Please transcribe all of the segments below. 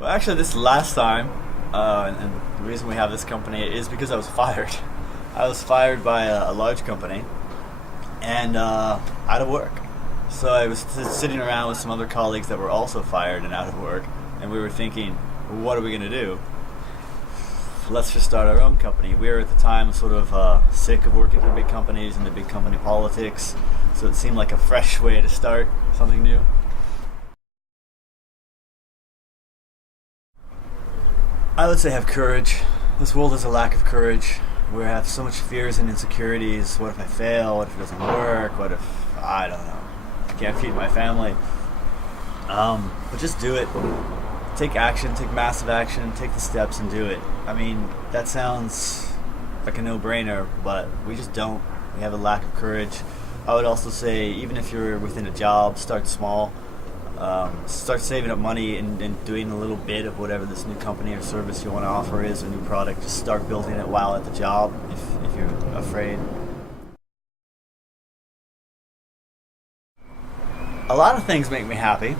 Well, actually, this last time, and the reason we have this company is because I was fired. I was fired by a large company and out of work. So I was sitting around with some other colleagues that were also fired and out of work, and we were thinking, what are we going to do? Let's just start our own company. We were at the time sort of sick of working for big companies and the big company politics, so it seemed like a fresh way to start something new. I would say have courage. This world has a lack of courage. We have so much fears and insecurities. What if I fail? What if it doesn't work? What if, I don't know, I can't feed my family? But just do it. Take action, take massive action, take the steps and do it. I mean, that sounds like a no-brainer, but we just don't. We have a lack of courage. I would also say, even if you're within a job, start small. Start saving up money and doing a little bit of whatever this new company or service you want to offer is, a new product. Just start building it while at the job if you're afraid. A lot of things make me happy,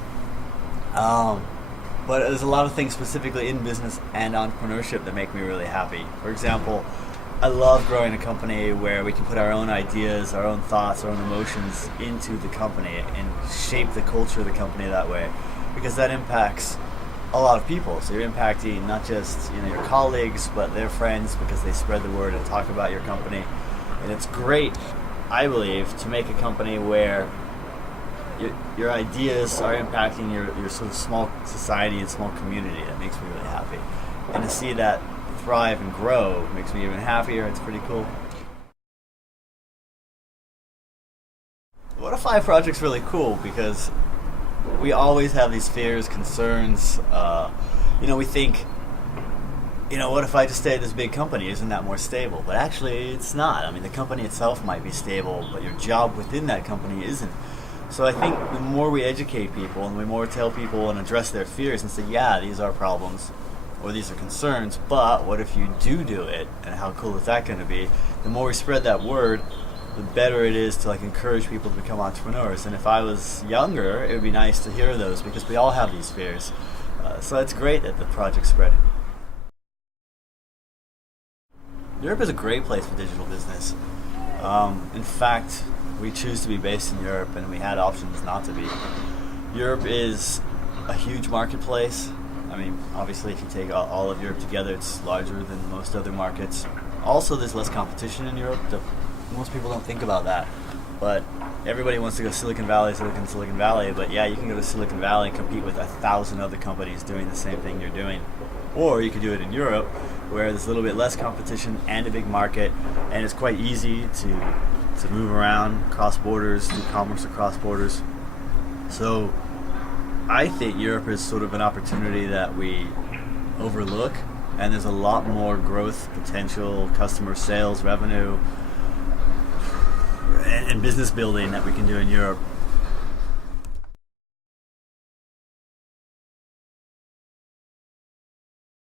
but there's a lot of things specifically in business and entrepreneurship that make me really happy. For example, I love growing a company where we can put our own ideas, our own thoughts, our own emotions into the company and shape the culture of the company that way, because that impacts a lot of people. So you're impacting not just your colleagues, but their friends, because they spread the word and talk about your company. And it's great, I believe, to make a company where your ideas are impacting your sort of small society and small community. That makes me really happy. And to see that thrive and grow makes me even happier. It's pretty cool. Watify project's really cool because we always have these fears, concerns. We think, what if I just stay at this big company? Isn't that more stable? But actually, it's not. I mean, the company itself might be stable, but your job within that company isn't. So I think the more we educate people and the more we tell people and address their fears and say, yeah, these are problems, or these are concerns, but what if you do it, and how cool is that going to be? The more we spread that word, the better it is to encourage people to become entrepreneurs. And if I was younger, it would be nice to hear those, because we all have these fears. So it's great that the project's spreading. Europe is a great place for digital business. In fact, we choose to be based in Europe, and we had options not to be. Europe is a huge marketplace. I mean, obviously, if you take all of Europe together, it's larger than most other markets. Also, there's less competition in Europe. Most people don't think about that. But everybody wants to go Silicon Valley. But yeah, you can go to Silicon Valley and compete with 1,000 other companies doing the same thing you're doing. Or you could do it in Europe, where there's a little bit less competition and a big market, and it's quite easy to move around, cross borders, do commerce across borders. So I think Europe is sort of an opportunity that we overlook, and there's a lot more growth potential, customer sales, revenue, and business building that we can do in Europe